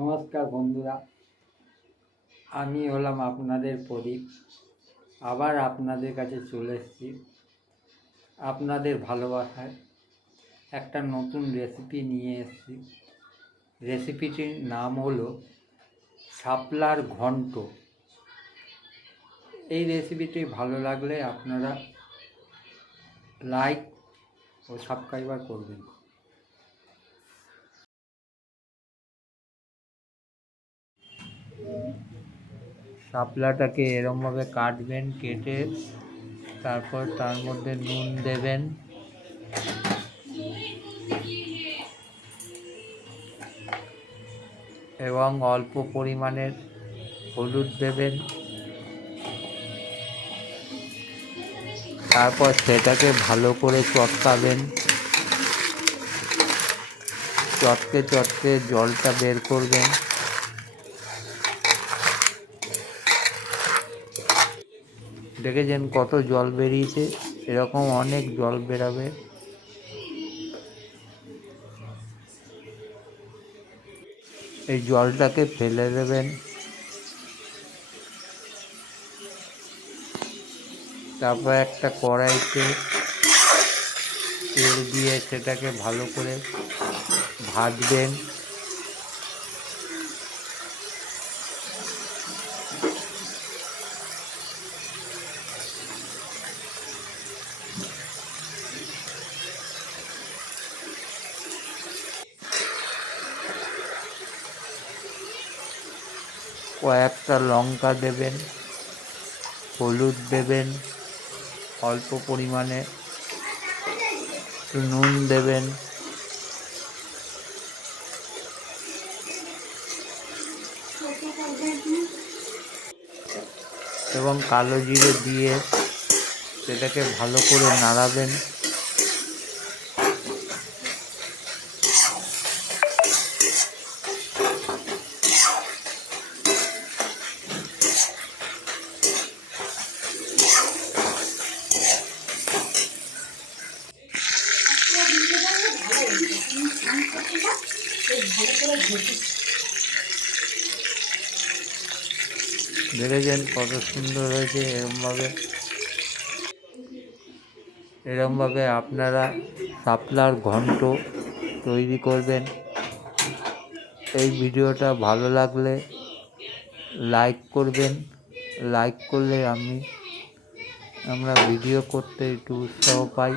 নমস্কার বন্ধুরা, আমি হলাম আপনাদের প্রদীপ। আবার আপনাদের কাছে চলে এসেছি আপনাদের ভালোবাসায় একটা নতুন রেসিপি নিয়ে এসেছি। রেসিপিটির নাম হলো শাপলার ঘন্ট। এই রেসিপিটি ভালো লাগলে আপনারা লাইক ও সাবস্ক্রাইব করবেন। শাপলাটাকে এরমভাবে কাটবেন, কেটে তারপর তার মধ্যে নুন দেবেন, এবং অল্প পরিমাণের হলুদ দেবেন। তারপর সেটাকে ভালো করে চটকাবেন। চটকে জলটা বের করবেন। দেখেছেন কত জল বেরিয়েছে? এরকম অনেক জল বেরাবে। এই জলটাকে ফেলে দেবেন। তারপর একটা কড়াইতে তেল দিয়ে সেটাকে ভালো করে ভাজবেন। কয়েকটা লঙ্কা দেবেন, হলুদ দেবেন, অল্প পরিমাণে নুন দেবেন, এবং কালো জিরে দিয়ে সেটাকে ভালো করে নাড়াবেন। দেখেছেন কত সুন্দর হয়েছে। এরমভাবে আপনারা শাপলার ঘন্ট তৈরি করবেন। এই ভিডিওটা ভালো লাগলে লাইক করবেন। লাইক করলে আমরা ভিডিও করতে একটু উৎসাহ পাই।